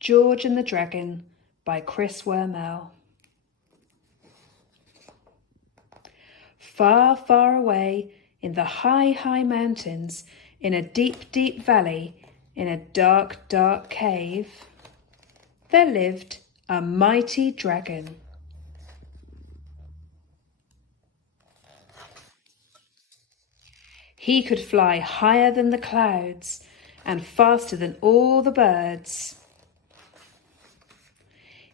George and the Dragon by Chris Wormell. Far, far away in the high, high mountains, in a deep, deep valley, in a dark, dark cave, there lived a mighty dragon. He could fly higher than the clouds and faster than all the birds.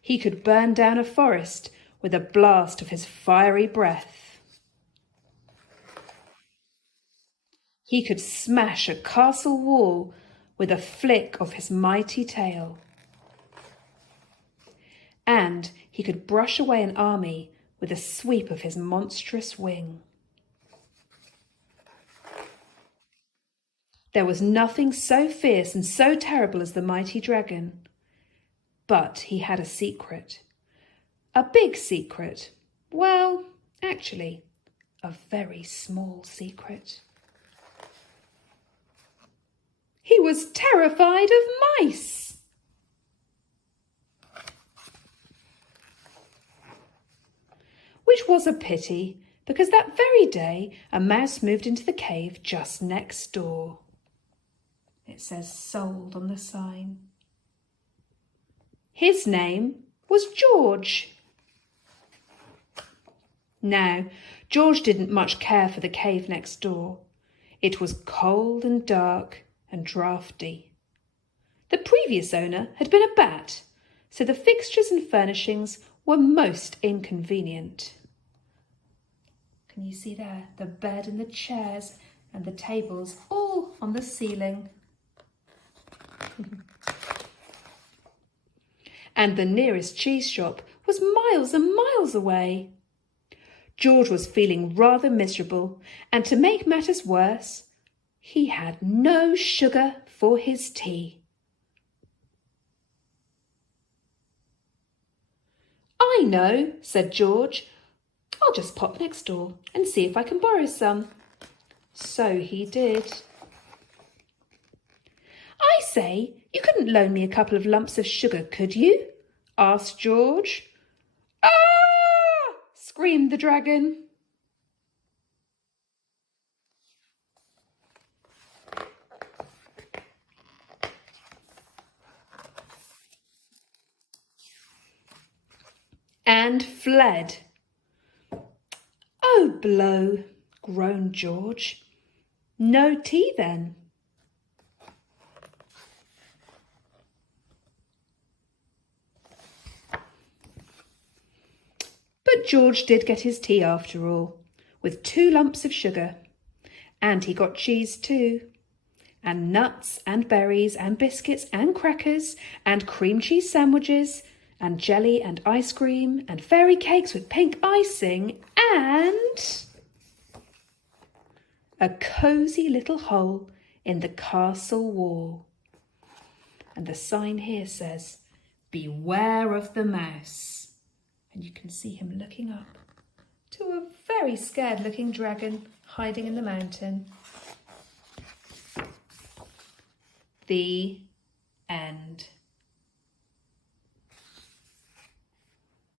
He could burn down a forest with a blast of his fiery breath. He could smash a castle wall with a flick of his mighty tail. And he could brush away an army with a sweep of his monstrous wing. There was nothing so fierce and so terrible as the mighty dragon. But he had a secret. A big secret. Well, actually, a very small secret. He was terrified of mice. Which was a pity, because that very day a mouse moved into the cave just next door. It says sold on the sign. His name was George. Now, George didn't much care for the cave next door. It was cold and dark and draughty. The previous owner had been a bat, so the fixtures and furnishings were most inconvenient. Can you see there? The bed and the chairs and the tables all on the ceiling. And the nearest cheese shop was miles and miles away. George was feeling rather miserable, and to make matters worse, he had no sugar for his tea. "I know," said George. "I'll just pop next door and see if I can borrow some." So he did. "I say, you couldn't loan me a couple of lumps of sugar, could you?" asked George. "Ah!" screamed the dragon. And fled. "Oh, blow," groaned George. "No tea then." But George did get his tea after all, with 2 lumps of sugar. And he got cheese too, and nuts and berries and biscuits and crackers and cream cheese sandwiches and jelly and ice cream and fairy cakes with pink icing and a cosy little hole in the castle wall. And the sign here says, "Beware of the mouse." And you can see him looking up to a very scared-looking dragon hiding in the mountain. The end.